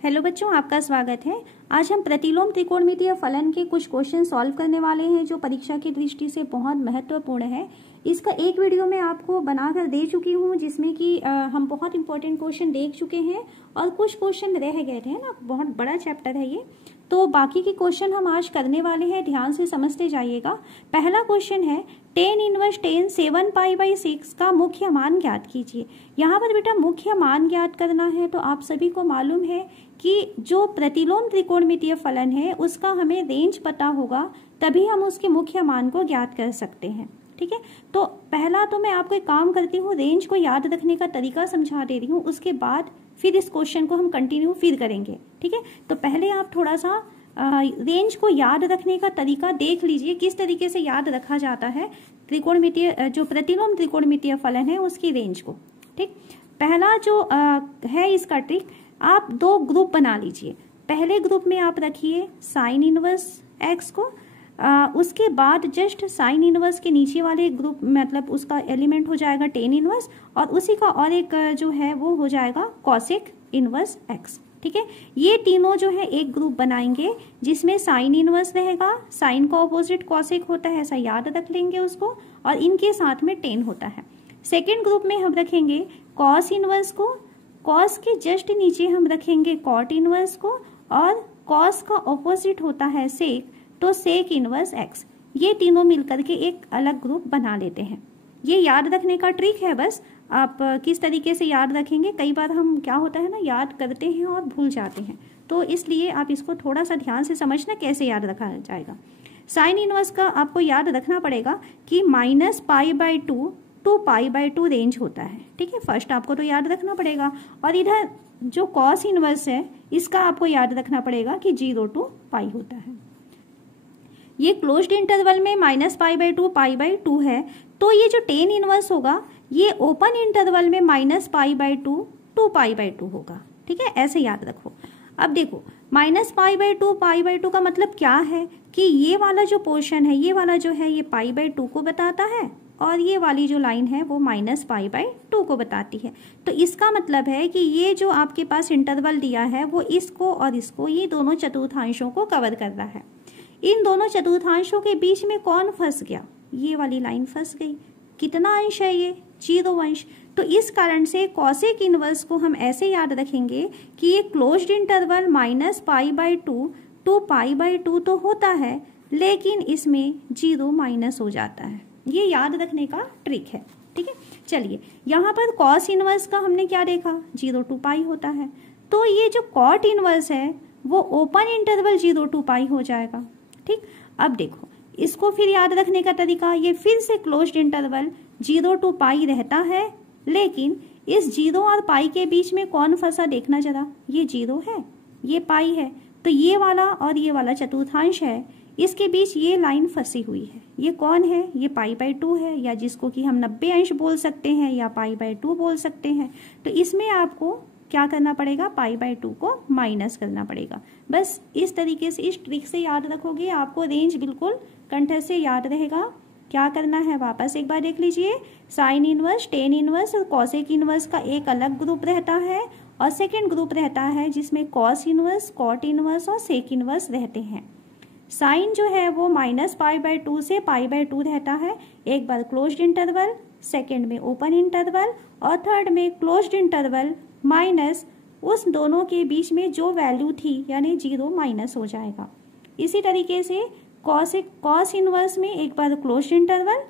Hello बच्चों, आपका स्वागत है। आज हम प्रतिलोम त्रिकोणमितीय फलन के कुछ क्वेश्चन सॉल्व करने वाले हैं जो परीक्षा की दृष्टि से बहुत महत्वपूर्ण है। इसका एक वीडियो मैं आपको बनाकर दे चुकी हूँ जिसमें कि हम बहुत इंपॉर्टेंट क्वेश्चन देख चुके हैं और कुछ क्वेश्चन रह गए थे ना, बहुत बड़ा चैप्टर है ये। तो बाकी के क्वेश्चन हम आज करने वाले हैं, ध्यान से समझते जाइएगा। पहला क्वेश्चन है tan इनवर्स tan 7π/6 का मुख्य मान ज्ञात कीजिए। यहाँ पर बेटा मुख्य मान ज्ञात करना है तो आप सभी को मालूम है कि जो प्रतिलोम त्रिकोणमितीय फलन है उसका हमें रेंज पता होगा, तभी हम उसके मुख्य मान को ज्ञात कर सकते हैं। ठीक है, तो पहला तो मैं आपको एक काम करती हूँ, रेंज को याद रखने का तरीका समझा दे रही हूँ, उसके बाद फिर इस क्वेश्चन को हम कंटिन्यू फिर करेंगे। ठीक है, तो पहले आप थोड़ा सा रेंज को याद रखने का तरीका देख लीजिए, किस तरीके से याद रखा जाता है त्रिकोणमितीय जो प्रतिलोम त्रिकोणमितीय फलन है उसकी रेंज को। ठीक, पहला जो है इसका ट्रिक, आप दो ग्रुप बना लीजिए। पहले ग्रुप में आप रखिए साइन इनवर्स एक्स को, उसके बाद जस्ट साइन इनवर्स के नीचे वाले ग्रुप मतलब उसका एलिमेंट हो जाएगा टेन इनवर्स, और उसी का और एक जो है वो हो जाएगा कॉसेक इनवर्स एक्स। ठीक है, ये तीनों जो है एक ग्रुप बनाएंगे जिसमें साइन इनवर्स रहेगा, साइन का ऑपोजिट कॉसेक होता है, ऐसा याद रख लेंगे उसको, और इनके साथ में टेन होता है। सेकेंड ग्रुप में हम रखेंगे कॉस इनवर्स को, कॉस के जस्ट नीचे हम रखेंगे कॉट इनवर्स को, और कॉस का ऑपोजिट होता है सेक, तो सेक इनवर्स एक्स। ये तीनों मिलकर के एक अलग ग्रुप बना लेते हैं। ये याद रखने का ट्रिक है, बस आप किस तरीके से याद रखेंगे। कई बार हम क्या होता है ना, याद करते हैं और भूल जाते हैं, तो इसलिए आप इसको थोड़ा सा ध्यान से समझना कैसे याद रखा जाएगा। साइन इनवर्स का आपको याद रखना पड़ेगा कि -π/2 to π/2 रेंज होता है। ठीक है, फर्स्ट आपको तो याद रखना पड़ेगा, और इधर जो कॉस इनवर्स है इसका आपको याद रखना पड़ेगा कि 0 to π होता है। ये क्लोज्ड इंटरवल में -π/2 π/2 है, तो ये जो टेन इनवर्स होगा ये ओपन इंटरवल में -π/2 to π/2 होगा। ठीक है, ऐसे याद रखो। अब देखो -π/2 π/2 का मतलब क्या है कि ये वाला जो पोर्शन है, ये वाला जो है ये π/2 को बताता है, और ये वाली जो लाइन है वो -π/2 को बताती है। तो इसका मतलब है कि ये जो आपके पास इंटरवल दिया है वो इसको और इसको, ये दोनों चतुर्थांशों को कवर कर रहा है। इन दोनों चतुर्थांशों के बीच में कौन फंस गया? ये वाली लाइन फंस गई। कितना अंश है ये? 0 अंश। तो इस कारण से कॉसेक इनवर्स को हम ऐसे याद रखेंगे कि ये क्लोज्ड इंटरवल -π/2 to π/2 तो होता है, लेकिन इसमें 0 माइनस हो जाता है। ये याद रखने का ट्रिक है। ठीक है, चलिए यहाँ पर कॉस इनवर्स का हमने क्या देखा, 0 to π होता है, तो ये जो कॉट इनवर्स है वो ओपन इंटरवल 0 to π हो जाएगा। ठीक, अब देखो इसको फिर याद रखने का तरीका, ये फिर से क्लोज्ड इंटरवल 0 to π रहता है, लेकिन इस 0 और π के बीच में कौन फंसा देखना जरा, ये 0 है, ये π है, तो ये वाला और ये वाला चतुर्थांश है, इसके बीच ये लाइन फंसी हुई है। ये कौन है? ये π/2 है, या जिसको कि हम 90 अंश बोल सकते हैं या π/2 बोल सकते हैं। तो इसमें आपको क्या करना पड़ेगा, π/2 को माइनस करना पड़ेगा। बस इस तरीके से, इस ट्रिक से याद रखोगे, आपको रेंज बिल्कुल कंठ से याद रहेगा। क्या करना है वापस एक बार देख लीजिए, साइन इनवर्स, टेन इनवर्स और कॉसेक इनवर्स का एक अलग ग्रुप रहता है, और सेकेंड ग्रुप रहता है जिसमें कॉस इनवर्स, कॉट इनवर्स और सेक इनवर्स रहते हैं। साइन जो है वो -π/2 से π/2 रहता है, एक बार क्लोज्ड इंटरवल, सेकेंड में ओपन इंटरवल, और थर्ड में क्लोज्ड इंटरवल माइनस उस दोनों के बीच में जो वैल्यू थी, यानी 0 माइनस हो जाएगा। इसी तरीके से कॉस इनवर्स में एक बार क्लोज्ड इंटरवल,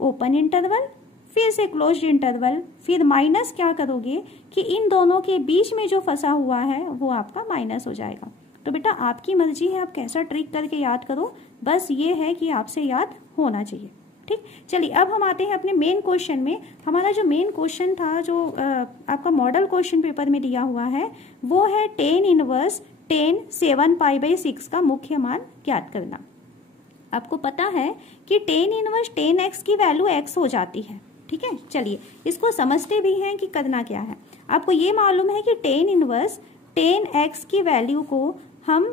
ओपन इंटरवल, फिर से क्लोज्ड इंटरवल, फिर माइनस क्या करोगे कि इन दोनों के बीच में जो फंसा हुआ है वो आपका माइनस हो जाएगा। तो बेटा आपकी मर्जी है, आप कैसा ट्रिक करके याद करो, बस ये है कि आपसे याद होना चाहिए। ठीक, चलिए अब हम आते हैं अपने मेन क्वेश्चन में। हमारा जो मेन क्वेश्चन था, जो आपका मॉडल क्वेश्चन पेपर में दिया हुआ है, वो है tan इनवर्स tan 7π/6 का मुख्य मान ज्ञात करना। आपको पता है कि tan इनवर्स tan x की वैल्यू x हो जाती है। ठीक है, चलिए इसको समझते भी हैं कि करना क्या है। आपको ये मालूम है कि tan इनवर्स tan x की वैल्यू को हम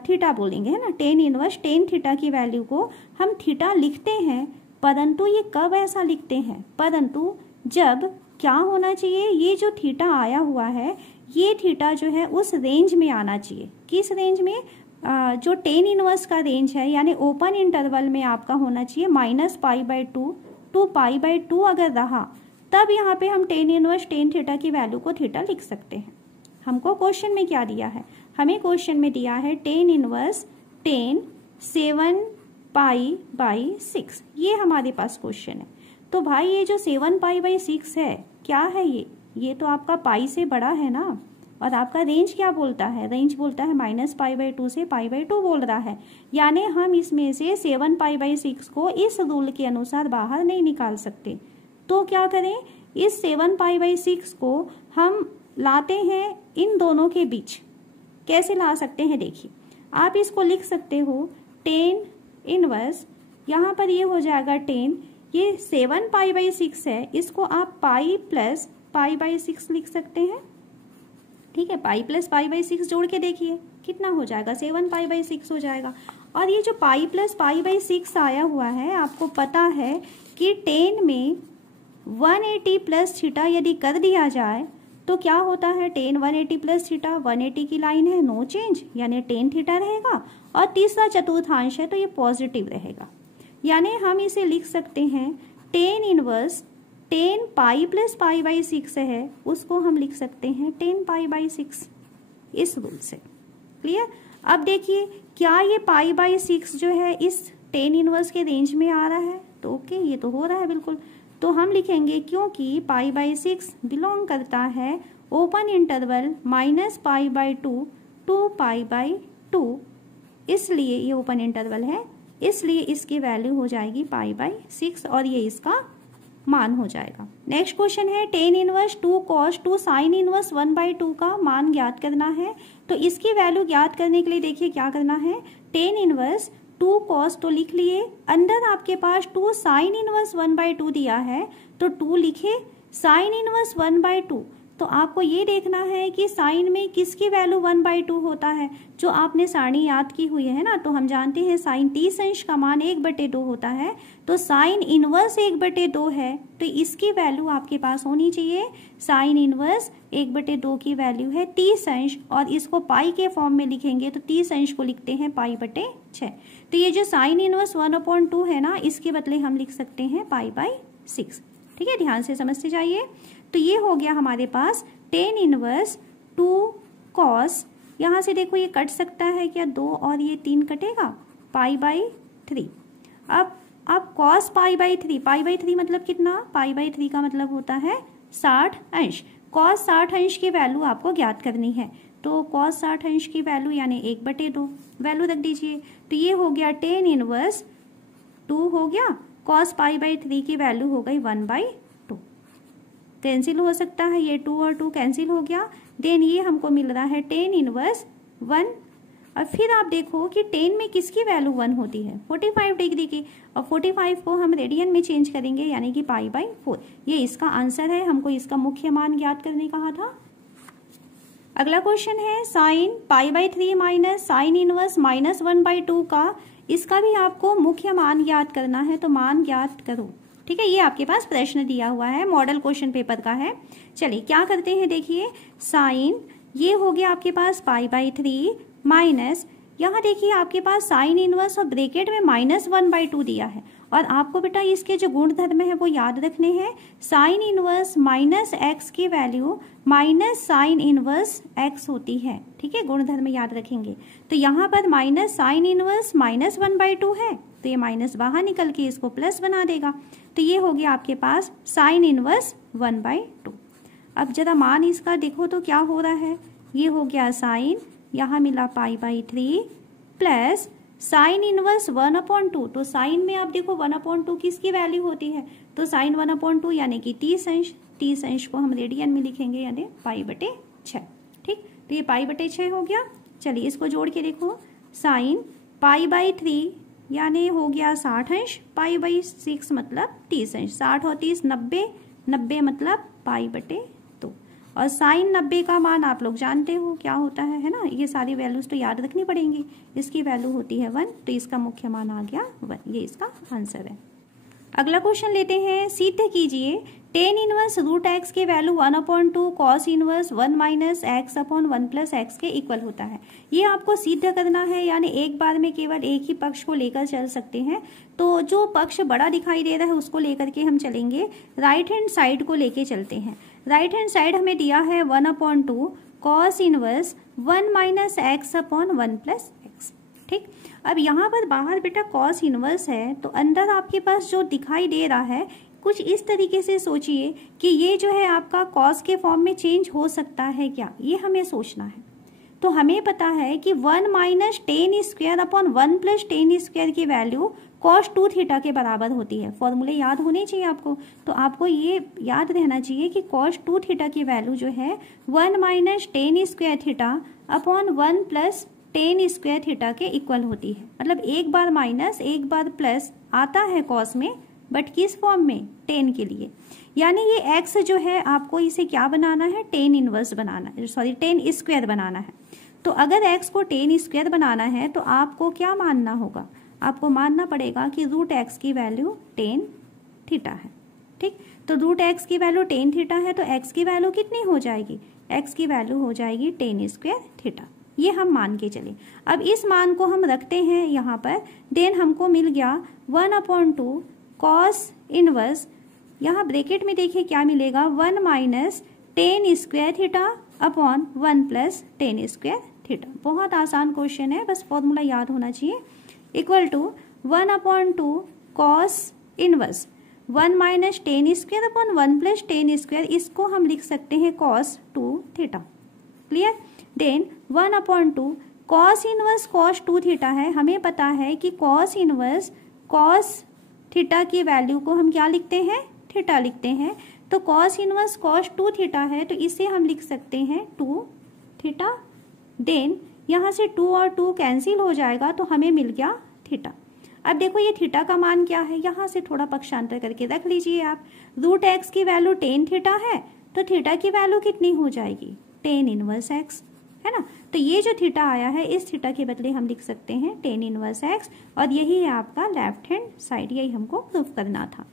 थीटा बोलेंगे, है ना। tan इनवर्स tan थीटा की वैल्यू को हम थीटा लिखते हैं, परंतु ये कब ऐसा लिखते हैं, परंतु जब क्या होना चाहिए, ये जो थीटा आया हुआ है ये थीटा जो है उस रेंज में आना चाहिए। किस रेंज में? जो टेन इनवर्स का रेंज है, यानी ओपन इंटरवल में आपका होना चाहिए -π/2 टू π/2 अगर रहा, तब यहाँ पे हम टेन इनवर्स टेन थीटा की वैल्यू को थीटा लिख सकते हैं। हमको क्वेश्चन में क्या दिया है? हमें क्वेश्चन में दिया है टेन इनवर्स टेन 7π/6, ये हमारे पास क्वेश्चन है। तो भाई ये जो 7π/6 है क्या है? ये तो आपका पाई से बड़ा है ना, और आपका रेंज क्या बोलता है? रेंज बोलता है -π/2 से π/2 बोल रहा है, यानी हम इसमें से 7π/6 को इस रूल के अनुसार बाहर नहीं निकाल सकते। तो क्या करें? इस 7π/6 को हम लाते हैं इन दोनों के बीच। कैसे ला सकते हैं? देखिए, आप इसको लिख सकते हो टेन इनवर्स, यहाँ पर ये हो जाएगा 10, ये 7π/6 है, इसको आप पाई प्लस π/6 लिख सकते हैं। ठीक है, पाई प्लस π/6 जोड़ के देखिए कितना हो जाएगा, 7π/6 हो जाएगा। और ये जो पाई प्लस π/6 आया हुआ है, आपको पता है कि 10 में 180 प्लस थीटा यदि कर दिया जाए तो क्या होता है? 10 180 प्लस थीटा, 180 की लाइन है, नो चेंज, यानी 10 थीटा रहेगा। और तीसरा चतुर्थांश है तो ये पॉजिटिव रहेगा, यानी हम इसे लिख सकते हैं 10 इनवर्स 10 पाई प्लस π/6 है, उसको हम लिख सकते हैं 10 π/6 इस रूल से। क्लियर? अब देखिए, क्या ये π/6 जो है इस 10 इनवर्स के रेंज में आ रहा है? तो ओके, ये तो हो रहा है बिल्कुल। तो हम लिखेंगे क्योंकि π/6 बिलोंग करता है ओपन इंटरवल -π/2 टू π/2, इसलिए ये ओपन इंटरवल है, इसलिए इसकी वैल्यू हो जाएगी π/6 और ये इसका मान हो जाएगा। नेक्स्ट क्वेश्चन है 10 इनवर्स 2 cos 2 sin इनवर्स 1/2 का मान ज्ञात करना है। तो इसकी वैल्यू ज्ञात करने के लिए देखिए क्या करना है, 10 इनवर्स 2 cos तो लिख लिए, अंदर आपके पास 2 sin इनवर्स 1/2 दिया है, तो 2 लिखे, sin इनवर्स 1/2। तो आपको ये देखना है कि साइन में किसकी वैल्यू 1/2 होता है, जो आपने सारणी याद की हुई है ना। तो हम जानते हैं साइन 30 अंश का मान 1/2 होता है, तो साइन इनवर्स 1/2 है, तो इसकी वैल्यू आपके पास होनी चाहिए। साइन इनवर्स 1/2 की वैल्यू है 30 अंश, और इसको पाई के फॉर्म में लिखेंगे तो 30 अंश को लिखते हैं π/6। तो ये जो साइन इनवर्स 1/2 है ना, इसके बदले हम लिख सकते हैं π/6। ठीक है, ध्यान से समझते जाइए। तो ये हो गया हमारे पास 10 इनवर्स 2 cos, यहाँ से देखो ये कट सकता है क्या, 2 और ये 3 कटेगा, π/3। अब cos π/3, π/3 मतलब कितना? π/3 का मतलब होता है 60 अंश। cos 60 अंश की वैल्यू आपको ज्ञात करनी है, तो cos 60 अंश की वैल्यू यानी 1/2 वैल्यू रख दीजिए। तो ये हो गया 10 इनवर्स 2 हो गया, cos π/3 की वैल्यू हो गई 1/2। कैंसिल हो सकता है, ये 2 और 2 कैंसिल हो गया। देन ये हमको मिल रहा है 10 इनवर्स 1। और फिर आप देखो कि 10 में किसकी वैल्यू 1 होती है, 45 डिग्री की, और 45 को हम रेडियन में चेंज करेंगे यानी कि π/4। ये इसका आंसर है, हमको इसका मुख्य मान ज्ञात करने कहा था। अगला क्वेश्चन है साइन π/3 माइनस साइन इनवर्स -1/2 का, इसका भी आपको मुख्य मान ज्ञात करना है, तो मान ज्ञात करो। ठीक है, ये आपके पास प्रश्न दिया हुआ है, मॉडल क्वेश्चन पेपर का है। चलिए क्या करते हैं, देखिए साइन ये हो गया आपके पास π/3 माइनस, यहाँ देखिए आपके पास साइन इनवर्स और ब्रैकेट में -1/2 दिया है, और आपको बेटा इसके जो गुण धर्म है वो याद रखने हैं। साइन इनवर्स -x की value minus sine inverse x होती है। ठीक है, गुण धर्म याद रखेंगे। तो यहाँ पर माइनस साइन इनवर्स -1/2 है, तो ये माइनस बाहर निकल के इसको प्लस बना देगा। तो ये हो गया आपके पास साइन इनवर्स 1/2। अब जरा मान इसका देखो तो क्या हो रहा है, ये हो गया साइन, यहाँ मिला π/3 प्लस साइन इनवर्स 1/2। तो साइन में आप देखो 1/2 किसकी वैल्यू होती है, तो साइन 1/2 यानी कि 30 अंश। 30 अंश को हम रेडियन में लिखेंगे यानी π/6। ठीक, तो ये π/6 हो गया। चलिए इसको जोड़ के देखो, साइन π/3 यानी हो गया 60 अंश, π/6 मतलब 30 अंश, 60 और 30 90, 90 मतलब π/2। और साइन 90 का मान आप लोग जानते हो क्या होता है ना, ये सारी वैल्यूज तो याद रखनी पड़ेंगी। इसकी वैल्यू होती है 1, तो इसका मुख्य मान आ गया 1, ये इसका आंसर है। अगला क्वेश्चन लेते हैं, सिद्ध कीजिए टेन इनवर्स रूट एक्स के value 1/2 cos inverse 1 minus x upon 1 plus x के इक्वल होता है। ये आपको सिद्ध करना है, यानी एक बार में केवल एक ही पक्ष को लेकर चल सकते हैं। तो जो पक्ष बड़ा दिखाई दे रहा है उसको लेकर के हम चलेंगे, राइट हैंड साइड को लेके चलते हैं। राइट हैंड साइड हमें दिया है 1/2 cos inverse 1 minus x upon 1 plus x. ठीक, अब यहाँ पर बाहर बेटा कॉस इनवर्स है, तो अंदर आपके पास जो दिखाई दे रहा है कुछ इस तरीके से सोचिए कि ये जो है आपका कॉस के फॉर्म में चेंज हो सकता है क्या, ये हमें सोचना है। तो हमें पता है कि 1 minus tan square upon 1 plus tan square की वैल्यू कॉस 2 थीटा के बराबर होती है। फॉर्मूले याद होने चाहिए आपको, तो आपको ये याद रहना चाहिए कि कॉस 2 थीटा की वैल्यू जो है 1 minus tan square theta upon 1 plus tan square theta के इक्वल होती है। मतलब एक बार माइनस एक बार प्लस आता है कॉस में, बट किस फॉर्म में, टेन के लिए। यानी ये x जो है आपको इसे क्या बनाना है, टेन इनवर्स बनाना है, सॉरी टेन स्क्वायर बनाना है। तो अगर x को टेन स्क्वायर बनाना है तो आपको क्या मानना होगा, आपको मानना पड़ेगा कि रूट एक्स की वैल्यू टेन थीटा है। ठीक, तो रूट एक्स की वैल्यू टेन थीटा है तो x की वैल्यू कितनी हो जाएगी, x की वैल्यू हो जाएगी टेन स्क्वायर थीटा। ये हम मान के चले। अब इस मान को हम रखते हैं यहाँ पर, देन हमको मिल गया 1/2 कॉस इनवर्स, यहाँ ब्रैकेट में देखिए क्या मिलेगा, 1 minus tan square theta upon 1 plus tan square theta. बहुत आसान क्वेश्चन है, बस फॉर्मूला याद होना चाहिए। Equal to 1/2 cos inverse 1 minus tan square upon 1 plus tan square, इसको हम लिख सकते हैं cos 2 theta. Clear. Then 1/2 cos inverse cos 2 theta है। हमें पता है कि कॉस इनवर्स कॉस थीटा की वैल्यू को हम क्या लिखते हैं, थीटा लिखते हैं। तो कॉस इनवर्स कॉस 2 थीटा है, तो इसे हम लिख सकते हैं 2 थीटा। देन यहाँ से 2 और 2 कैंसिल हो जाएगा तो हमें मिल गया थीटा। अब देखो ये थीटा का मान क्या है, यहाँ से थोड़ा पक्षांतर करके रख लीजिए आप। रूट एक्स की वैल्यू टेन थीटा है, तो थीटा की वैल्यू कितनी हो जाएगी, टेन इनवर्स एक्स, है ना। तो ये जो थीटा आया है, इस थीटा के बदले हम लिख सकते हैं टेन इनवर्स एक्स, और यही है आपका लेफ्ट हैंड साइड, यही हमको प्रूफ करना था।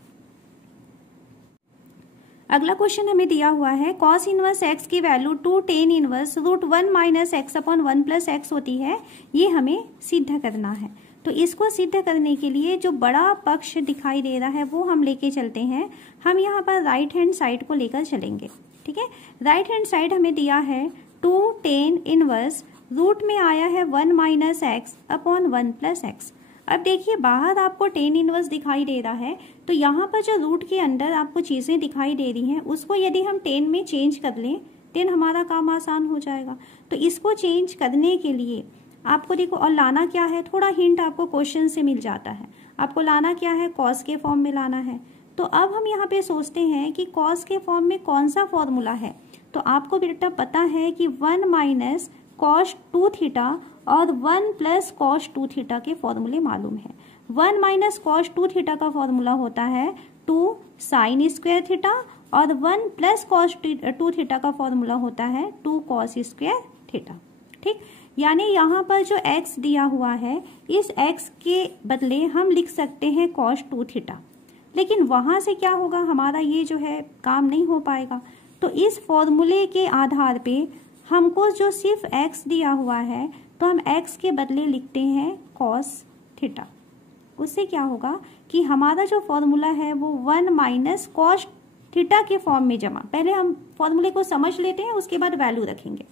अगला क्वेश्चन हमें दिया हुआ है, कॉस इनवर्स एक्स की value 2 tan inverse root 1 minus x upon 1 plus x होती है। ये हमें सिद्ध करना है। तो इसको सिद्ध करने के लिए जो बड़ा पक्ष दिखाई दे रहा है वो हम लेके चलते हैं। हम यहाँ पर राइट हैंड साइड को लेकर चलेंगे। ठीक है, राइट हैंड साइड हमें दिया है 2 टेन इनवर्स, रूट में आया है 1 minus x upon 1 plus x. अब देखिए बाहर आपको टेन इनवर्स दिखाई दे रहा है, तो यहाँ पर जो रूट के अंदर आपको चीजें दिखाई दे रही हैं उसको यदि हम टेन में चेंज कर लें देन हमारा काम आसान हो जाएगा। तो इसको चेंज करने के लिए आपको देखो, और लाना क्या है, थोड़ा हिंट आपको क्वेश्चन से मिल जाता है। आपको लाना क्या है, कॉस के फॉर्म में लाना है। तो अब हम यहाँ पे सोचते हैं कि कॉस के फॉर्म में कौन सा फॉर्मूला है। तो आपको बेटा पता है कि 1 माइनस कॉस 2 थीटा और 1 प्लस कॉस 2 थीटा के फॉर्मूले मालूम है। 1 माइनस कॉस 2 थीटा का फॉर्मूला होता है 2 साइन स्क्वायर थीटा, और 1 प्लस कॉस 2 थीटा का फॉर्मूला होता है 2 कॉस स्क्वायर थीटा। ठीक, यानी यहाँ पर जो x दिया हुआ है, इस x के बदले हम लिख सकते हैं कॉस 2 थीटा। लेकिन वहां से क्या होगा, हमारा ये जो है काम नहीं हो पाएगा। तो इस फॉर्मूले के आधार पे हमको जो सिर्फ x दिया हुआ है, तो हम x के बदले लिखते हैं कॉस थीटा। उससे क्या होगा कि हमारा जो फॉर्मूला है वो 1 माइनस कॉस थीटा के फॉर्म में जमा, पहले हम फॉर्मूले को समझ लेते हैं उसके बाद वैल्यू रखेंगे।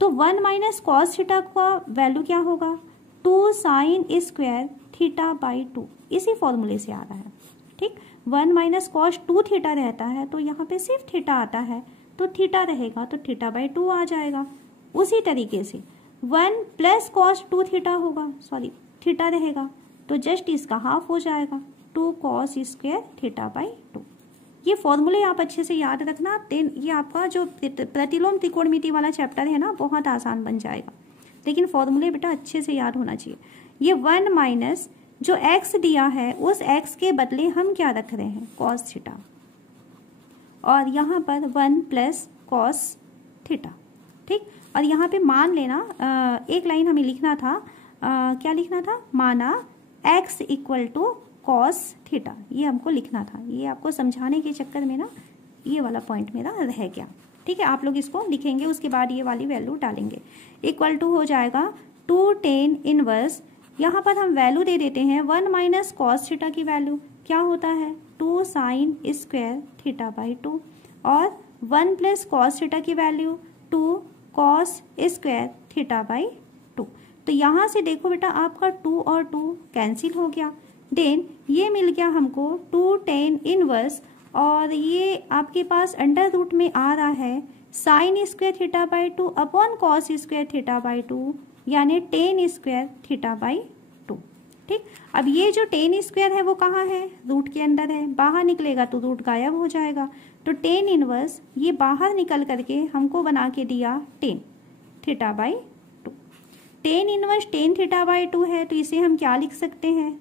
तो 1 माइनस कॉस थीटा का वैल्यू क्या होगा, 2 साइन स्क्वायर थीटा बाई 2, इसी फॉर्मूले से आ रहा है। ठीक, 1 माइनस कॉस 2 थीटा रहता है तो यहाँ पे सिर्फ थीटा आता है, तो थीटा रहेगा तो थीटा बाई 2 आ जाएगा। उसी तरीके से 1 प्लस कॉस 2 थीटा होगा, सॉरी थीटा रहेगा तो जस्ट इसका हाफ हो जाएगा, 2 कॉस स्क्वायर थीटा बाई 2। ये फॉर्मूले आप अच्छे से याद रखना, देन ये आपका जो प्रतिलोम त्रिकोणमिति वाला चैप्टर है ना बहुत आसान बन जाएगा। लेकिन फॉर्मूले बेटा अच्छे से याद होना चाहिए। ये 1 माइनस जो x दिया है उस x के बदले हम क्या रख रहे हैं, कॉस थीटा, और यहाँ पर 1 प्लस कॉस थीटा। ठीक, और यहाँ पे मान लेना एक लाइन हमें लिखना था, क्या लिखना था, माना x equal to cos theta, ये हमको लिखना था। ये आपको समझाने के चक्कर में ना ये वाला पॉइंट मेरा रह गया। ठीक है, आप लोग इसको लिखेंगे, उसके बाद ये वाली वैल्यू डालेंगे। इक्वल टू हो जाएगा 2 tan इनवर्स, यहाँ पर हम वैल्यू दे देते हैं 1 माइनस कॉस थीटा की वैल्यू क्या होता है 2 साइन स्क्वायर थीटा बाई 2, और 1 प्लस कॉस थीटा की value 2 cos square theta by 2। तो यहाँ से देखो बेटा आपका 2 और 2 कैंसिल हो गया। देन ये मिल गया हमको 2 tan इनवर्स, और ये आपके पास अंडर रूट में आ रहा है sign square theta by 2 upon cos square theta by 2, यानी tan स्क्वायर थीटा बाई 2। ठीक, अब ये जो tan स्क्वायर है वो कहाँ है, रूट के अंदर है, बाहर निकलेगा तो रूट गायब हो जाएगा। तो tan इनवर्स ये बाहर निकल करके हमको बना के दिया tan theta by 2। tan inverse tan theta by 2 है, तो इसे हम क्या लिख सकते हैं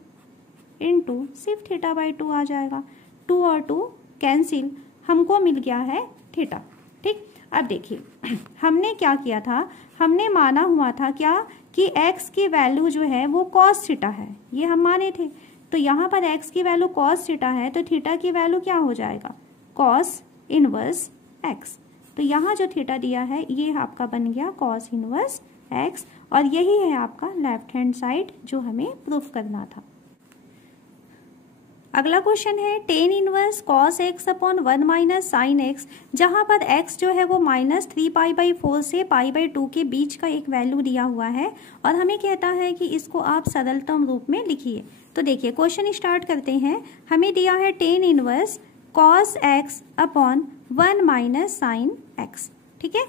इनटू सिर्फ थीटा बाई 2 आ जाएगा। 2 और 2 कैंसिल, हमको मिल गया है थीटा। ठीक, अब देखिए हमने क्या किया था, हमने माना हुआ था क्या कि x की वैल्यू जो है वो cos थीटा है, ये हम माने थे। तो यहाँ पर x की वैल्यू cos थीटा है, तो थीटा की वैल्यू क्या हो जाएगा cos इनवर्स x। तो यहाँ जो थीटा दिया है ये आपका बन गया cos इनवर्स x, और यही है आपका लेफ्ट हैंड साइड जो हमें प्रूफ करना था। अगला क्वेश्चन है tan inverse cos x upon 1 minus sine x, जहां पर x जो है वो माइनस 3π/4 से π/2 के बीच का एक वैल्यू दिया हुआ है, और हमें कहता है कि इसको आप सरलतम रूप में लिखिए। तो देखिए क्वेश्चन स्टार्ट करते हैं। हमें दिया है tan inverse cos x upon 1 minus sine x। ठीक है,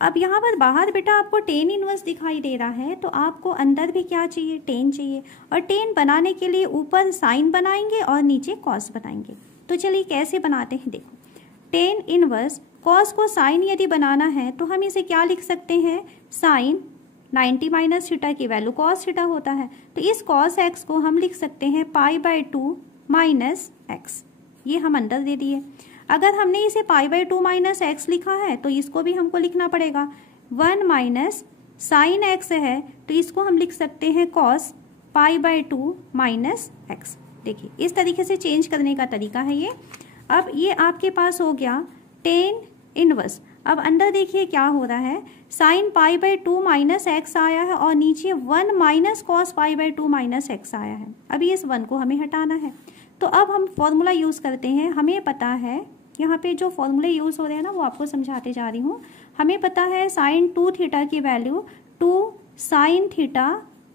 अब यहाँ पर बाहर बेटा आपको tan इनवर्स दिखाई दे रहा है, तो आपको अंदर भी क्या चाहिए tan चाहिए, और tan बनाने के लिए ऊपर साइन बनाएंगे और नीचे cos बनाएंगे। तो चलिए कैसे बनाते हैं, देखो tan इनवर्स cos को साइन यदि बनाना है तो हम इसे क्या लिख सकते हैं, साइन 90 माइनस थीटा की वैल्यू cos थीटा होता है, तो इस cos x को हम लिख सकते हैं π/2 माइनस x, ये हम अंदर दे दिए। अगर हमने इसे π/2 माइनस एक्स लिखा है तो इसको भी हमको लिखना पड़ेगा। 1 माइनस साइन एक्स है, तो इसको हम लिख सकते हैं cos π/2 माइनस एक्स। देखिए इस तरीके से चेंज करने का तरीका है ये। अब ये आपके पास हो गया tan इनवर्स। अब अंदर देखिए क्या हो रहा है, साइन π/2 माइनस एक्स आया है, और नीचे 1 माइनस कॉस π/2 माइनस एक्स आया है। अभी इस 1 को हमें हटाना है, तो अब हम फॉर्मूला यूज करते हैं। हमें पता है यहाँ पे जो फॉर्मूले यूज हो रहे हैं ना वो आपको समझाते जा रही हूँ। हमें पता है साइन 2 थीटा की value 2 sine theta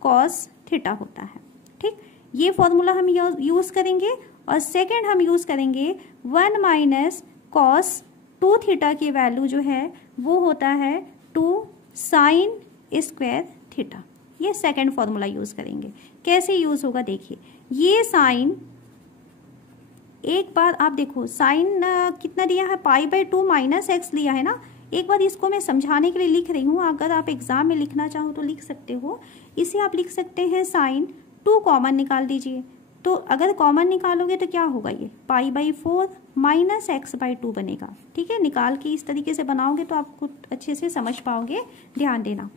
cos theta होता है। ठीक, ये फॉर्मूला हम यूज करेंगे, और सेकंड हम यूज करेंगे 1 माइनस कॉस 2 थीटा की वैल्यू जो है वो होता है 2 साइन स्क्वायर थीटा। ये सेकंड फॉर्मूला यूज करेंगे। कैसे यूज होगा देखिए, ये साइन एक बार आप देखो साइन कितना दिया है π/2 माइनस एक्स लिया है ना। एक बार इसको मैं समझाने के लिए लिख रही हूँ, अगर आप एग्जाम में लिखना चाहो तो लिख सकते हो। इसे आप लिख सकते हैं साइन 2 कॉमन निकाल दीजिए, तो अगर कॉमन निकालोगे तो क्या होगा, ये π/4 माइनस x/2 बनेगा। ठीक है, निकाल के इस तरीके से बनाओगे तो आपको अच्छे से समझ पाओगे, ध्यान देना।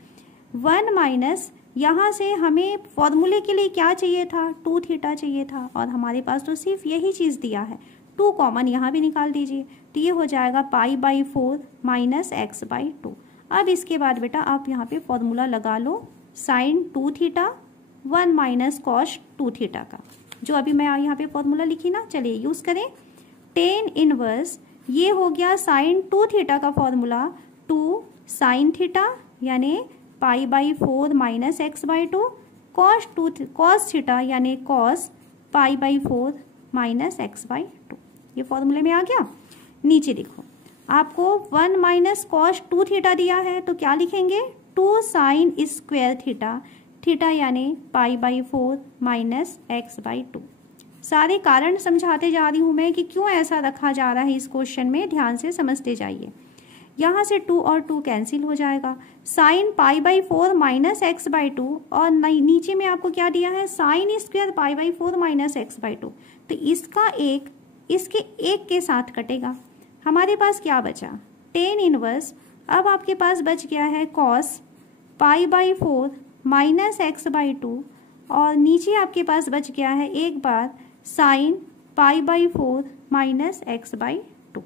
1 माइनस यहाँ से हमें फॉर्मूले के लिए क्या चाहिए था, 2 थीटा चाहिए था, और हमारे पास तो सिर्फ यही चीज़ दिया है। 2 कॉमन यहाँ भी निकाल दीजिए, तो ये हो जाएगा π/4 माइनस x/2। अब इसके बाद बेटा आप यहाँ पे फॉर्मूला लगा लो, sine 2 theta 1 minus cos 2 theta का, जो अभी मैं यहाँ पे फॉर्मूला लिखी ना, चलिए यूज़ करें। tan इनवर्स ये हो गया साइन 2 थीटा का फॉर्मूला 2 साइन थीटा यानी π/4 माइनस x/2 कॉस थीटा यानी कॉस π/4 माइनस x/2। ये फॉर्मूले में आ गया। नीचे देखो आपको 1 माइनस कॉस 2 थीटा दिया है, तो क्या लिखेंगे 2 साइन स्क्वायर थीटा, थीटा यानी π/4 माइनस x/2। सारे कारण समझाते जा रही हूँ मैं कि क्यों ऐसा रखा जा रहा है इस क्वेश्चन में, ध्यान से समझते जाइए। यहाँ से 2 और 2 कैंसिल हो जाएगा, साइन π/4 माइनस x/2, और नीचे में आपको क्या दिया है साइन स्क्वायर π/4 माइनस x/2, तो इसका एक इसके एक के साथ कटेगा। हमारे पास क्या बचा tan इनवर्स। अब आपके पास बच गया है cos π/4 माइनस x/2, और नीचे आपके पास बच गया है एक बार साइन π/4 माइनस x/2।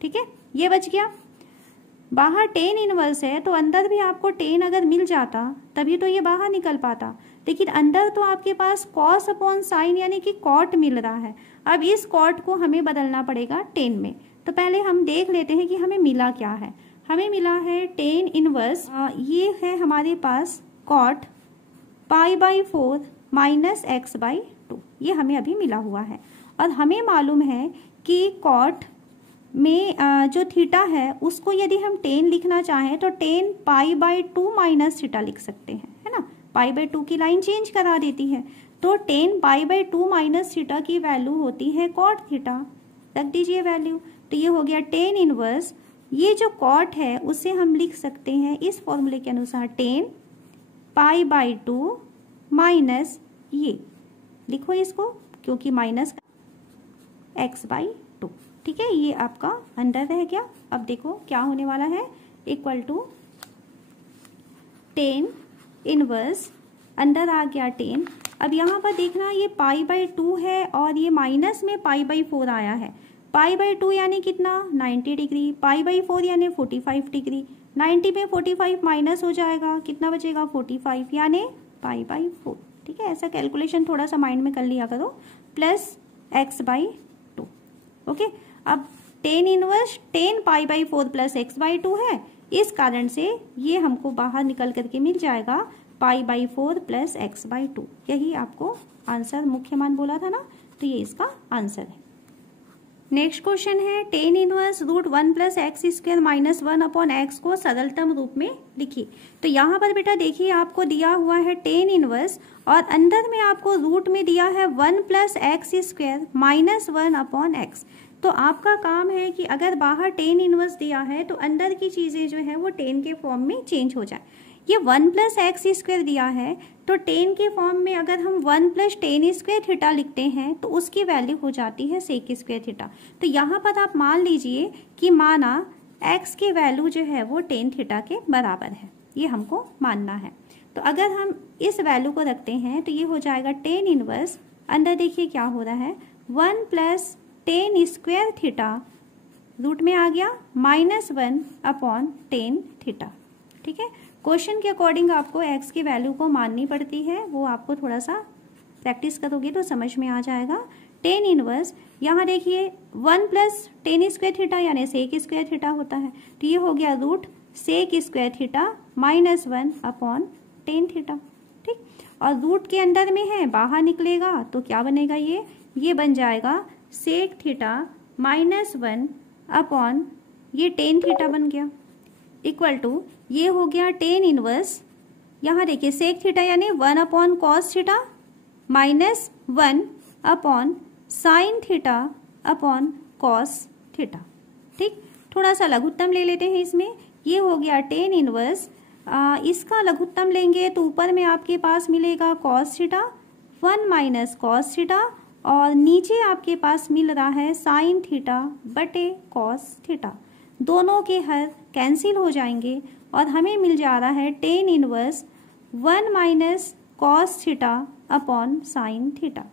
ठीक है, ये बच गया। बाहर टेन इनवर्स है तो अंदर भी आपको टेन अगर मिल जाता तभी तो ये बाहर निकल पाता, लेकिन अंदर तो आपके पास कॉस अपॉन साइन यानी कि कॉट मिल रहा है। अब इस कॉट को हमें बदलना पड़ेगा टेन में। तो पहले हम देख लेते हैं कि हमें मिला क्या है। हमें मिला है टेन इनवर्स, ये है हमारे पास कॉट π/4 माइनस x/2, ये हमें अभी मिला हुआ है। और हमें मालूम है कि कॉट में जो थीटा है उसको यदि हम टेन लिखना चाहें तो टेन π/2 माइनस थीटा लिख सकते हैं, है ना। π/2 की लाइन चेंज करा देती है, तो टेन π/2 माइनस थीटा की वैल्यू होती है कॉट थीटा। रख दीजिए वैल्यू, तो ये हो गया टेन इनवर्स। ये जो कॉट है उसे हम लिख सकते हैं इस फॉर्मूले के अनुसार, टेन π/2 माइनस, ये लिखो इसको क्योंकि माइनस x/2। ठीक है, ये आपका अंदर रह गया। अब देखो क्या होने वाला है, इक्वल टू टेन इनवर्स, अंदर आ गया टेन। अब यहाँ पर देखना ये π/2 है और ये माइनस में π/4 आया है। π/2 यानी कितना, 90 डिग्री, π/4 यानी 45 डिग्री। 90 में 45 माइनस हो जाएगा, कितना बचेगा 45 यानी π/4। ठीक है, ऐसा कैलकुलेशन थोड़ा सा माइंड में कर लिया करो, प्लस x/2। ओके, अब tan inverse tan π/4 plus x/2 है, इस कारण से ये हमको बाहर निकल करके मिल जाएगा π/4 प्लस x/2। यही आपको आंसर मुख्य मान बोला था ना, तो ये इसका आंसर है। नेक्स्ट क्वेश्चन है tan inverse root 1 plus x square minus 1 upon x को सरलतम रूप में लिखिए। तो यहाँ पर बेटा देखिए आपको दिया हुआ है टेन इनवर्स और अंदर में आपको रूट में दिया है 1 plus x square minus 1 upon x. तो आपका काम है कि अगर बाहर टेन इनवर्स दिया है तो अंदर की चीजें जो है वो टेन के फॉर्म में चेंज हो जाए। ये 1 प्लस एक्स स्क्वायर दिया है तो टेन के फॉर्म में अगर हम 1 प्लस टेन स्क्वायर थीटा लिखते हैं तो उसकी वैल्यू हो जाती है सेक स्क्वायर थीटा। तो यहाँ पर आप मान लीजिए कि माना एक्स की वैल्यू जो है वो टेन थीटा के बराबर है, ये हमको मानना है। तो अगर हम इस वैल्यू को रखते हैं तो ये हो जाएगा टेन इनवर्स, अंदर देखिए क्या हो रहा है 1 plus tan square theta root में आ गया माइनस 1 अपॉन टेन थीटा। ठीक है, क्वेश्चन के अकॉर्डिंग आपको x की वैल्यू को माननी पड़ती है, वो आपको थोड़ा सा प्रैक्टिस करोगे तो समझ में आ जाएगा। टेन इनवर्स यहाँ देखिए 1 प्लस टेन स्क्वायर थीटा यानी सेक स्क्वायर थीटा होता है, तो ये हो गया root sec square theta minus 1 upon tan theta. ठीक, और रूट के अंदर में है, बाहर निकलेगा तो क्या बनेगा, ये बन जाएगा सेक थीटा माइनस 1 अपॉन ये टेन थीटा बन गया, इक्वल टू ये हो गया टेन इनवर्स। यहाँ देखिए सेक थीटा यानी 1 upon cos theta minus 1 upon sine theta upon cos theta. ठीक, थोड़ा सा लघुत्तम ले लेते हैं इसमें, ये हो गया टेन इनवर्स। इसका लघुत्तम लेंगे तो ऊपर में आपके पास मिलेगा cos theta 1 minus cos theta और नीचे आपके पास मिल रहा है साइन थीटा बटे कॉस थीटा। दोनों के हर कैंसिल हो जाएंगे और हमें मिल जा रहा है tan inverse 1 minus cos theta upon sine theta.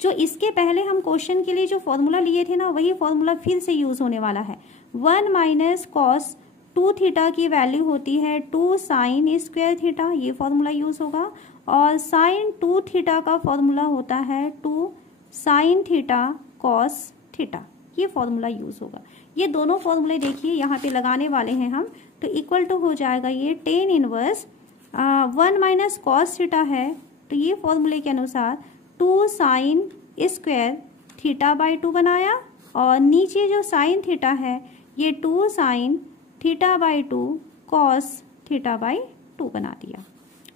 जो इसके पहले हम क्वेश्चन के लिए जो फॉर्मूला लिए थे ना, वही फॉर्मूला फिर से यूज होने वाला है। 1 माइनस कॉस 2 थीटा की वैल्यू होती है 2 साइन स्क्वायर थीटा, ये फॉर्मूला यूज होगा। और साइन 2 थीटा का फॉर्मूला होता है 2 साइन थीटा कॉस थीटा, ये फॉर्मूला यूज होगा। ये दोनों फॉर्मूले देखिए यहाँ पे लगाने वाले हैं हम, तो इक्वल टू हो जाएगा ये tan inverse 1 minus cos theta है, तो ये फॉर्मूले के अनुसार 2 साइन स्क्वायर थीटा बाई 2 बनाया और नीचे जो साइन थीटा है ये 2 sine theta by 2 cos theta by 2 बना दिया।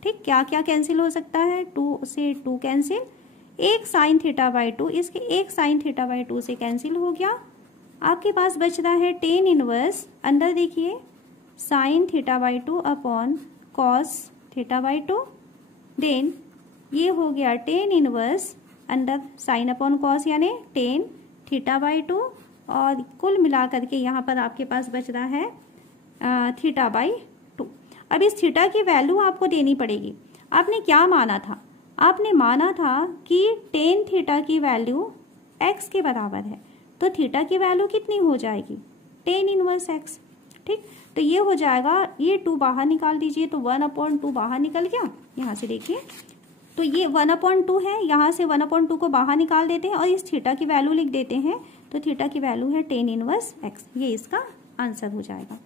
ठीक, क्या क्या कैंसिल हो सकता है, 2 से 2 कैंसिल, एक साइन थीटा बाई 2 इसके एक साइन थीटा बाई 2 से कैंसिल हो गया। आपके पास बच रहा है टेन इनवर्स, अंदर देखिए sine theta by 2 upon cos theta by 2, then ये हो गया टेन इनवर्स अंदर साइन अपॉन कॉस यानी टेन थीटा बाई 2 और कुल मिला करके यहाँ पर आपके पास बच रहा है थीटा बाई 2। अब इस थीटा की वैल्यू आपको देनी पड़ेगी। आपने क्या माना था, आपने माना था कि टेन थीटा की वैल्यू x के बराबर है, तो थीटा की वैल्यू कितनी हो जाएगी, टेन इनवर्स x। ठीक, तो ये हो जाएगा, ये 2 बाहर निकाल दीजिए, तो 1/2 बाहर निकल गया। यहाँ से देखिए, तो ये 1/2 है, यहाँ से 1/2 को बाहर निकाल देते हैं और इस थीटा की वैल्यू लिख देते हैं, तो थीटा की वैल्यू है टेन इनवर्स x। ये इसका आंसर हो जाएगा।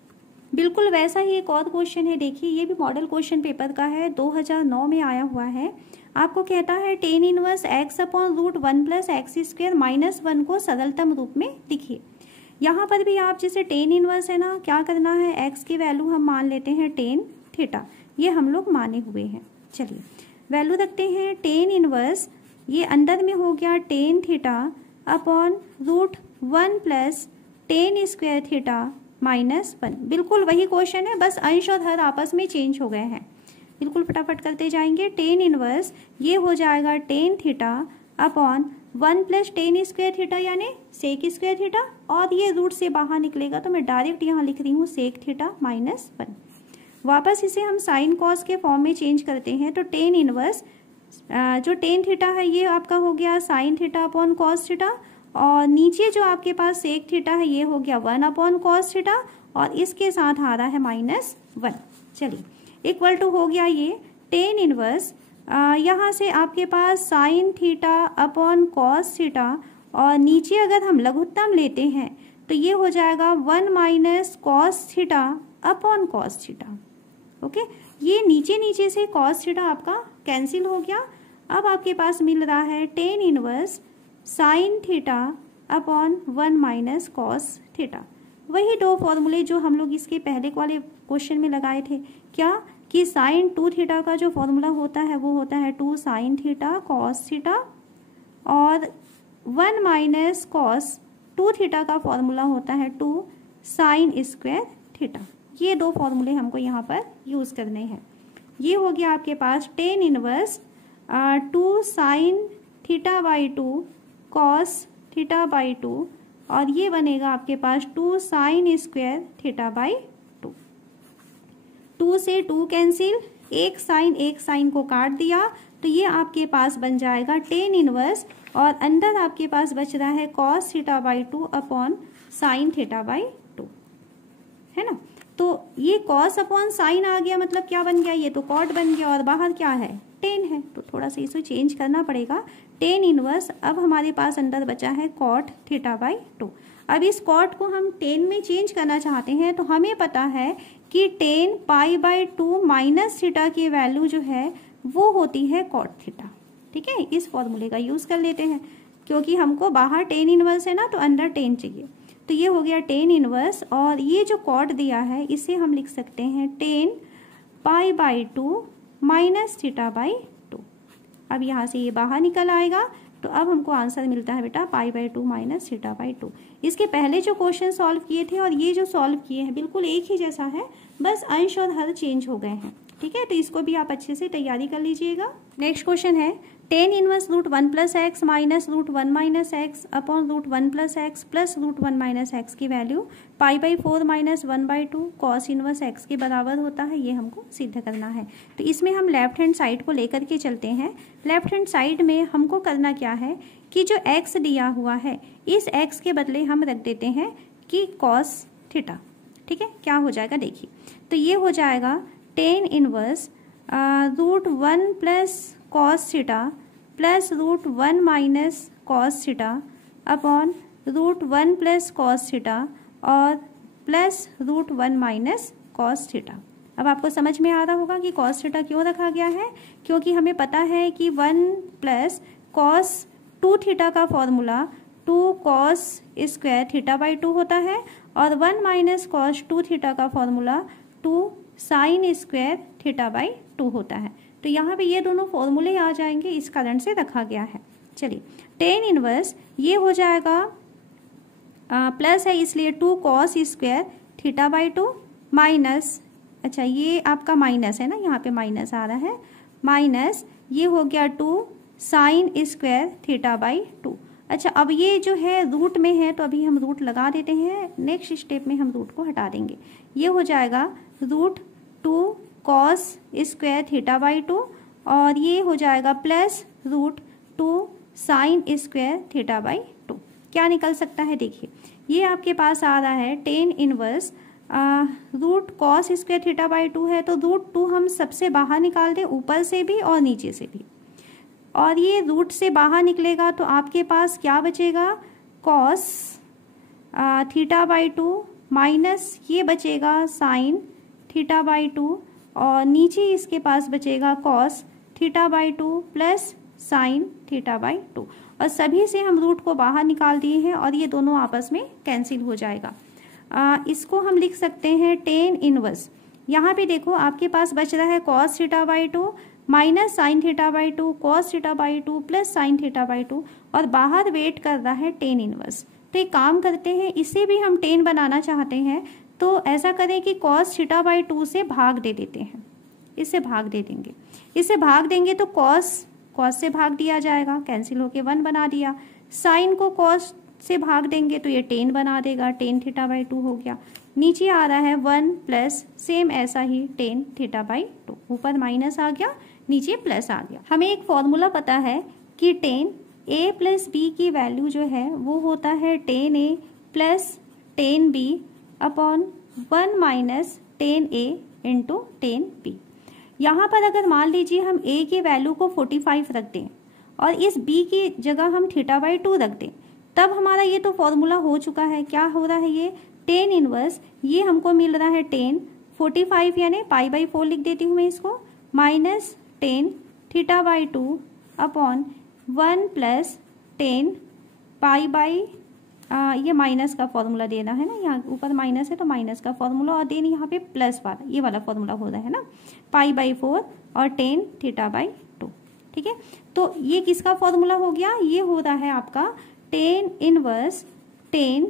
बिल्कुल वैसा ही एक और क्वेश्चन है, देखिए ये भी मॉडल क्वेश्चन पेपर का है, 2009 में आया हुआ है। आपको कहता है tan inverse x upon root 1 plus x square minus 1 को सरलतम रूप में लिखिए। यहाँ पर भी आप जैसे टेन इनवर्स है ना, क्या करना है, x की वैल्यू हम मान लेते हैं टेन थीटा, ये हम लोग माने हुए हैं। चलिए वैल्यू रखते हैं टेन इनवर्स, ये अंदर में हो गया tan theta upon root 1 plus tan square theta minus 1। बिल्कुल वही क्वेश्चन है, बस अंश और हर आपस में चेंज हो गए हैं। बिल्कुल फटाफट करते जाएंगे। टेन इनवर्स ये हो जाएगा ten theta upon 1 plus tan square theta यानी सेक स्क्वायर थीटा, और ये रूट से बाहर निकलेगा तो मैं डायरेक्ट यहाँ लिख रही हूँ सेक थीटा माइनस 1। वापस इसे हम साइन कॉस के फॉर्म में चेंज करते हैं, तो टेन इनवर्स जो टेन थीटा है ये आपका हो गया sign theta upon cos theta, और नीचे जो आपके पास सेक थीटा है ये हो गया 1 अपॉन कॉस थीटा, और इसके साथ आ रहा है माइनस 1। चलिए इक्वल टू हो गया ये टेन इनवर्स, यहाँ से आपके पास sine theta upon cos theta, और नीचे अगर हम लघुत्तम लेते हैं तो ये हो जाएगा 1 minus cos theta upon cos theta. Okay, ये नीचे नीचे से कॉस थीटा आपका कैंसिल हो गया। अब आपके पास मिल रहा है tan inverse sine theta upon 1 minus cos theta. वही दो फॉर्मूले जो हम लोग इसके पहले वाले क्वेश्चन में लगाए थे, क्या कि साइन 2 थीटा का जो फॉर्मूला होता है वो होता है 2 साइन थीटा कॉस थीटा, और 1 माइनस कॉस 2 थीटा का फॉर्मूला होता है 2 साइन स्क्वायर थीटा। ये दो फॉर्मूले हमको यहाँ पर यूज करने हैं। ये हो गया आपके पास tan inverse 2 sine theta by 2 cos theta by 2, और ये बनेगा आपके पास 2 साइन स्क्वायर थीटा बाई 2। 2 से 2 कैंसिल, एक साइन को काट दिया, तो ये आपके पास बन जाएगा टेन इनवर्स, और अंदर आपके पास बच रहा है cos theta by 2 upon sine theta by 2, है ना। तो ये कॉस अपॉन साइन आ गया, मतलब क्या बन गया, ये तो कॉट बन गया, और बाहर क्या है, टेन है, तो थोड़ा सा इसे चेंज करना पड़ेगा। टेन इनवर्स, अब हमारे पास अंदर बचा है कॉट थीटा बाई 2। अब इस कॉट को हम टेन में चेंज करना चाहते हैं, तो हमें पता है कि ten pi by 2 minus theta की वैल्यू जो है वो होती है कॉट थीटा। ठीक है, इस फॉर्मूले का यूज कर लेते हैं, क्योंकि हमको बाहर टेन इनवर्स है ना, तो अंदर टेन चाहिए। तो ये हो गया टेन इनवर्स, और ये जो कॉट दिया है इसे हम लिख सकते हैं ten pi by 2 minus theta by 2। अब यहाँ से ये बाहर निकल आएगा, तो अब हमको आंसर मिलता है बेटा pi by 2 minus theta by 2। इसके पहले जो क्वेश्चन सॉल्व किए थे और ये जो सॉल्व किए हैं बिल्कुल एक ही जैसा है, बस अंश और हर चेंज हो गए हैं। ठीक है, तो इसको भी आप अच्छे से तैयारी कर लीजिएगा। नेक्स्ट क्वेश्चन है tan inverse root 1 plus x minus root 1 minus x upon root 1 plus x plus root 1 minus x की value pi by 4 minus 1 by 2 cos inverse x के बराबर होता है, ये हमको सिद्ध करना है। तो इसमें हम लेफ्ट हैंड साइड को लेकर के चलते हैं। लेफ्ट हैंड साइड में हमको करना क्या है कि जो एक्स दिया हुआ है इस एक्स के बदले हम रख देते हैं कि कॉस थीटा। ठीक है, क्या हो जाएगा देखिए, तो ये हो जाएगा tan inverse root 1 plus cos theta plus root 1 minus cos theta upon root 1 plus cos theta और plus root 1 minus cos theta. अब आपको समझ में आ रहा होगा कि कॉस थीटा क्यों रखा गया है, क्योंकि हमें पता है कि 1 प्लस कॉस 2 थीटा का formula 2 cos square theta by 2 होता है, और 1 माइनस कॉस 2 थीटा का formula 2 sine square theta by 2 होता है। तो यहाँ पे ये दोनों फॉर्मूले आ जाएंगे, इस कारण से रखा गया है। चलिए टेन इनवर्स ये हो जाएगा प्लस है इसलिए 2 cos square theta by 2 minus, अच्छा ये आपका माइनस है ना, यहाँ पे माइनस आ रहा है, माइनस ये हो गया 2 साइन स्क्वायर थीटा बाई 2। अच्छा अब ये जो है रूट में है तो अभी हम रूट लगा देते हैं, नेक्स्ट स्टेप में हम रूट को हटा देंगे। ये हो जाएगा root 2 cos square theta by 2 और ये हो जाएगा plus root 2 sine square theta by 2। क्या निकल सकता है, देखिए ये आपके पास आ रहा है tan inverse root cos square theta by 2 है, तो रूट 2 हम सबसे बाहर निकाल दें, ऊपर से भी और नीचे से भी, और ये रूट से बाहर निकलेगा तो आपके पास क्या बचेगा, कॉस थीटा बाई 2 माइनस ये बचेगा साइन थीटा बाई 2, और नीचे इसके पास बचेगा cos theta by 2 plus sign theta by 2, और सभी से हम रूट को बाहर निकाल दिए हैं और ये दोनों आपस में कैंसिल हो जाएगा। इसको हम लिख सकते हैं टेन इनवर्स, यहाँ पे देखो आपके पास बच रहा है cos theta by 2 minus sign theta by 2, cos theta by 2 plus sign theta by 2, और बाहर वेट कर रहा है टेन इनवर्स। तो एक काम करते हैं, इसे भी हम टेन बनाना चाहते हैं तो ऐसा करें कि कॉस थीटा बाई 2 से भाग दे देते हैं, इससे भाग दे देंगे, इससे भाग देंगे तो कॉस से भाग दिया जाएगा, कैंसिल होके 1 बना दिया, साइन को कॉस से भाग देंगे तो ये टेन बना देगा, टेन थीटा बाई 2 हो गया, नीचे आ रहा है 1 प्लस सेम ऐसा ही टेन थीटा बाई 2, ऊपर माइनस आ गया नीचे प्लस आ गया। हमें एक फॉर्मूला पता है कि टेन ए प्लस बी की वैल्यू जो है वो होता है tan A plus tan B upon 1 minus tan A into tan B. यहाँ पर अगर मान लीजिए हम a की वैल्यू को 45 रख दें और इस b की जगह हम थीटा बाई 2 रख दें, तब हमारा ये तो फॉर्मूला हो चुका है। क्या हो रहा है, ये टेन इनवर्स, ये हमको मिल रहा है टेन 45 यानी पाई बाई 4 लिख देती हूँ मैं इसको, minus ten theta by 2 upon 1 plus ten pi by ये माइनस का फॉर्मूला देना है ना, यहाँ ऊपर माइनस है तो माइनस का फॉर्मूला, और देन यहाँ पे प्लस वाला ये वाला फॉर्मूला हो रहा है ना, पाई बाई 4 और टेन थीटा बाई 2। ठीक है, तो ये किसका फॉर्मूला हो गया, ये हो रहा है आपका ten inverse ten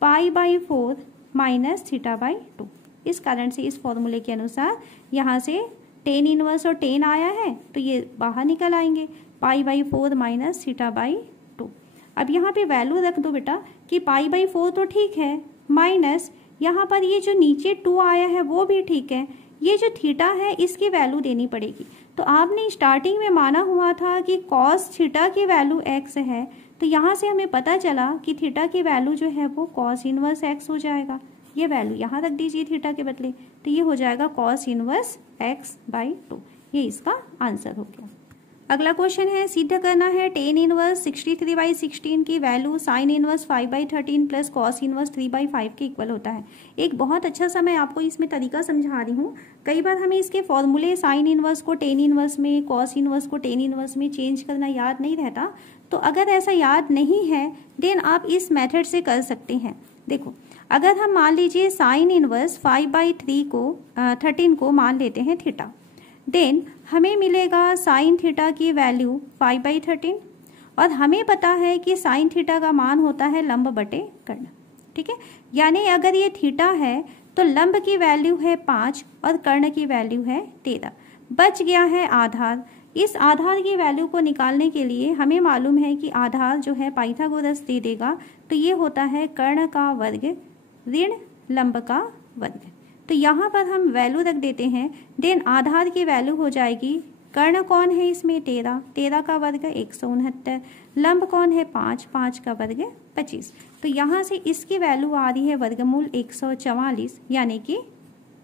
pi by 4 minus theta by 2। इस कारण से इस फॉर्मूले के अनुसार यहाँ से टेन इनवर्स और टेन आया है तो ये बाहर निकल आएंगे, पाई बाई 4 माइनस थीटा बाई 2। अब यहाँ पे वैल्यू रख दो बेटा कि पाई बाई 4 तो ठीक है, माइनस यहाँ पर ये जो नीचे 2 आया है वो भी ठीक है, ये जो थीटा है इसकी वैल्यू देनी पड़ेगी। तो आपने स्टार्टिंग में माना हुआ था कि कॉस थीटा की वैल्यू x है, तो यहाँ से हमें पता चला कि थीटा की वैल्यू जो है वो कॉस इनवर्स x हो जाएगा। ये वैल्यू यहाँ रख दीजिए थीटा के बदले, तो ये हो जाएगा कॉस इनवर्स x बाई 2। ये इसका आंसर हो गया। अगला क्वेश्चन है, सिद्ध करना है टेन इनवर्स 63/16 की value sine inverse 5/13 plus cos inverse 3/5 के इक्वल होता है। एक बहुत अच्छा सा मैं आपको इसमें तरीका समझा रही हूँ। कई बार हमें इसके फॉर्मूले साइन इनवर्स को टेन इनवर्स में, कॉस इनवर्स को टेन इनवर्स में चेंज करना याद नहीं रहता, तो अगर ऐसा याद नहीं है देन आप इस मेथड से कर सकते हैं। देखो, अगर हम मान लीजिए साइन इनवर्स 5/13 को मान लेते हैं थीटा, देन हमें मिलेगा साइन थीटा की वैल्यू 5/13, और हमें पता है कि साइन थीटा का मान होता है लंब बटे कर्ण। ठीक है, यानी अगर ये थीटा है तो लंब की वैल्यू है 5 और कर्ण की वैल्यू है 13। बच गया है आधार। इस आधार की वैल्यू को निकालने के लिए हमें मालूम है कि आधार जो है पाइथागोरस दे देगा, तो ये होता है कर्ण का वर्ग ऋण लंब का वर्ग। तो यहाँ पर हम वैल्यू रख देते हैं, देन आधार की वैल्यू हो जाएगी, कर्ण कौन है इसमें 13, 13 का वर्ग 169, लंब कौन है 5, 5 का वर्ग 25। तो यहाँ से इसकी वैल्यू आ रही है वर्गमूल 144 यानी कि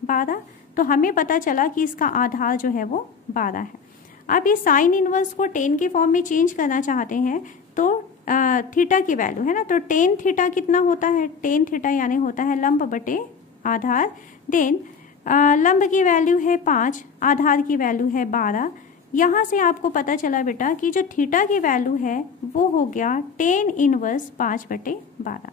12। तो हमें पता चला कि इसका आधार जो है वो 12 है। अब इस साइन इनवर्स को टेन के फॉर्म में चेंज करना चाहते हैं तो थीटा की वैल्यू है ना, तो टेन थीटा कितना होता है, टेन थीटा यानी होता है लंब बटे आधार। देन लंब की वैल्यू है 5, आधार की वैल्यू है 12। यहाँ से आपको पता चला बेटा कि जो थीटा की वैल्यू है वो हो गया टेन इनवर्स 5/12।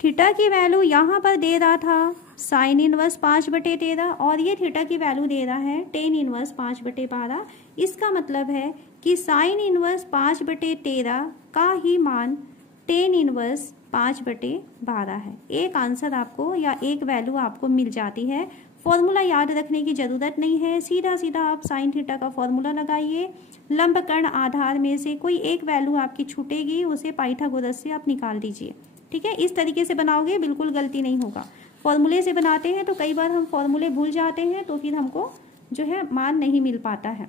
थीटा की वैल्यू यहाँ पर दे रहा था साइन इनवर्स 5/13 और ये थीटा की वैल्यू दे रहा है टेन इनवर्स 5/12। इसका मतलब है कि साइन इनवर्स 5/13 का ही मान टेन इनवर्स 5/12 है। एक आंसर आपको या एक वैल्यू आपको मिल जाती है। फॉर्मूला याद रखने की जरूरत नहीं है, सीधा सीधा आप साइन थीटा का फॉर्मूला लगाइए, लंब कर्ण आधार में से कोई एक वैल्यू आपकी छूटेगी, उसे पाइथागोरस से आप निकाल दीजिए। ठीक है, इस तरीके से बनाओगे बिल्कुल गलती नहीं होगा। फॉर्मूले से बनाते हैं तो कई बार हम फॉर्मूले भूल जाते हैं, तो फिर हमको जो है मान नहीं मिल पाता है।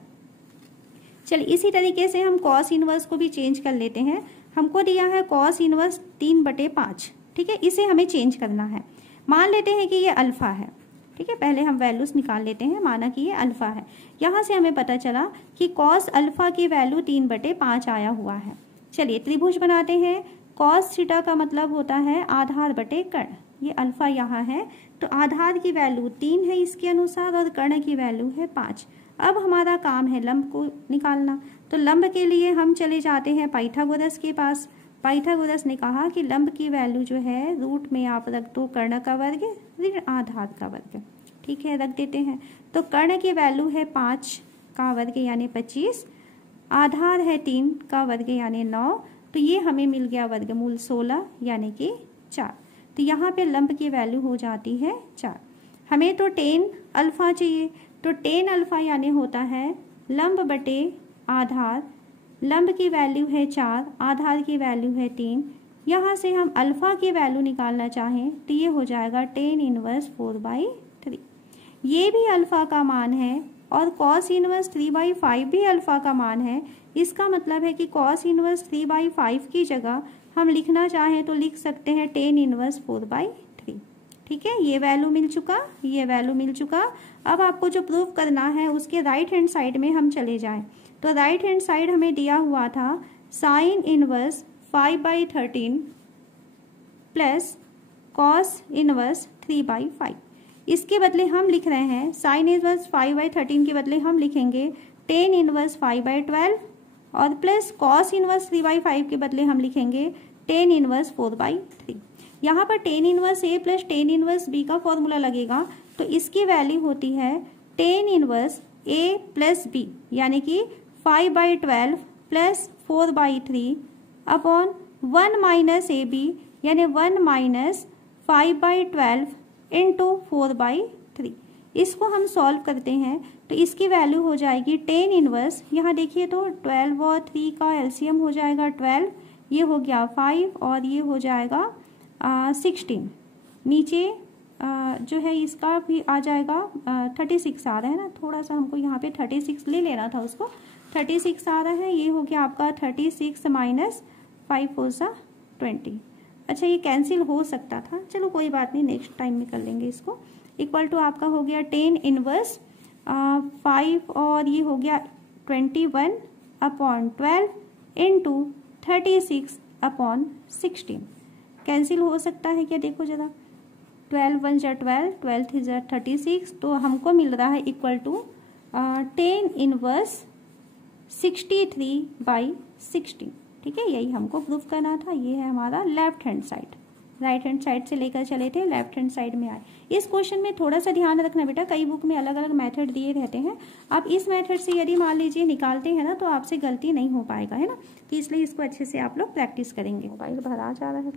चलिए इसी तरीके से हम कॉस इनवर्स को भी चेंज कर लेते हैं। हमको दिया है कॉस इनवर्स 3/5, ठीक है, इसे हमें चेंज करना है। मान लेते हैं कि ये अल्फा है, ठीक है, पहले हम वैल्यूज निकाल लेते हैं। माना कि ये अल्फा है, यहाँ से हमें पता चला कि कॉस अल्फा की वैल्यू 3/5 आया हुआ है। चलिए त्रिभुज बनाते हैं। कॉस थीटा का मतलब होता है आधार बटे कर्ण। ये अल्फा यहाँ है तो आधार की वैल्यू 3 है इसके अनुसार और कर्ण की वैल्यू है 5। अब हमारा काम है लंब को निकालना। तो लंब के लिए हम चले जाते हैं पाइथागोरस के पास। पाइथागोरस ने कहा कि लंब की वैल्यू जो है रूट में आप रख दो कर्ण का वर्ग ऋण आधार का वर्ग, ठीक है, रख देते हैं। तो कर्ण की वैल्यू है 5 का वर्ग यानी 25, आधार है 3 का वर्ग यानी 9, तो ये हमें मिल गया वर्गमूल 16 यानी कि 4। तो यहाँ पे लंब की वैल्यू हो जाती है 4। हमें तो tan अल्फा चाहिए, तो tan अल्फा यानी होता है लंब बटे आधार। लंब की वैल्यू है 4, आधार की वैल्यू है 3। यहाँ से हम अल्फा की वैल्यू निकालना चाहें तो ये हो जाएगा tan इनवर्स 4/3। ये भी अल्फा का मान है और cos इनवर्स 3/5 भी अल्फा का मान है। इसका मतलब है कि cos इनवर्स 3/5 की जगह हम लिखना चाहें तो लिख सकते हैं tan इनवर्स 4/3, ठीक है। ये वैल्यू मिल चुका, ये वैल्यू मिल चुका। अब आपको जो प्रूफ करना है उसके राइट हैंड साइड में हम चले जाएं। तो राइट हैंड साइड हमें दिया हुआ था sine inverse 5/13 plus cos inverse 3/5। इसके बदले हम लिख रहे हैं साइन इनवर्स 5/13 के बदले हम लिखेंगे tan इनवर्स 5/12 और प्लस कॉस इनवर्स 3/5 के बदले हम लिखेंगे tan इनवर्स 4/3। यहाँ पर tan inverse a plus tan inverse b का फॉर्मूला लगेगा, तो इसकी वैल्यू होती है tan inverse a plus b यानी कि 5/12 plus 4/3 upon 1 minus a b यानी 1 माइनस 5/12 इंटू 4/3। इसको हम सॉल्व करते हैं तो इसकी वैल्यू हो जाएगी tan इनवर्स, यहाँ देखिए तो 12 और 3 का एलसीएम हो जाएगा 12, ये हो गया 5 और ये हो जाएगा 16। नीचे जो है इसका भी आ जाएगा 36 आ रहा है ना, थोड़ा सा हमको यहाँ पे 36 ले लेना था, उसको 36 आ रहा है। ये हो गया आपका 36 माइनस 5 4 20। अच्छा ये कैंसिल हो सकता था, चलो कोई बात नहीं, नेक्स्ट टाइम में कर लेंगे इसको। इक्वल टू आपका हो गया tan इनवर्स 5 और ये हो गया 21/12 इंटू 36/16। कैंसिल हो सकता है क्या, देखो जरा, 12 1 जा 12, 12 जा 36, तो हमको मिल रहा है इक्वल टू tan इनवर्स 63/16, ठीक है। यही हमको प्रूफ करना था। ये है हमारा left hand side, right hand side से लेकर चले थे, लेफ्ट हैंड साइड में आए। इस क्वेश्चन में थोड़ा सा ध्यान रखना बेटा, कई बुक में अलग अलग मेथड दिए रहते हैं। आप इस मेथड से यदि मान लीजिए निकालते हैं ना तो आपसे गलती नहीं हो पाएगा, है ना। तो इसलिए इसको अच्छे से आप लोग प्रैक्टिस करेंगे। मोबाइल भरा जा रहा है।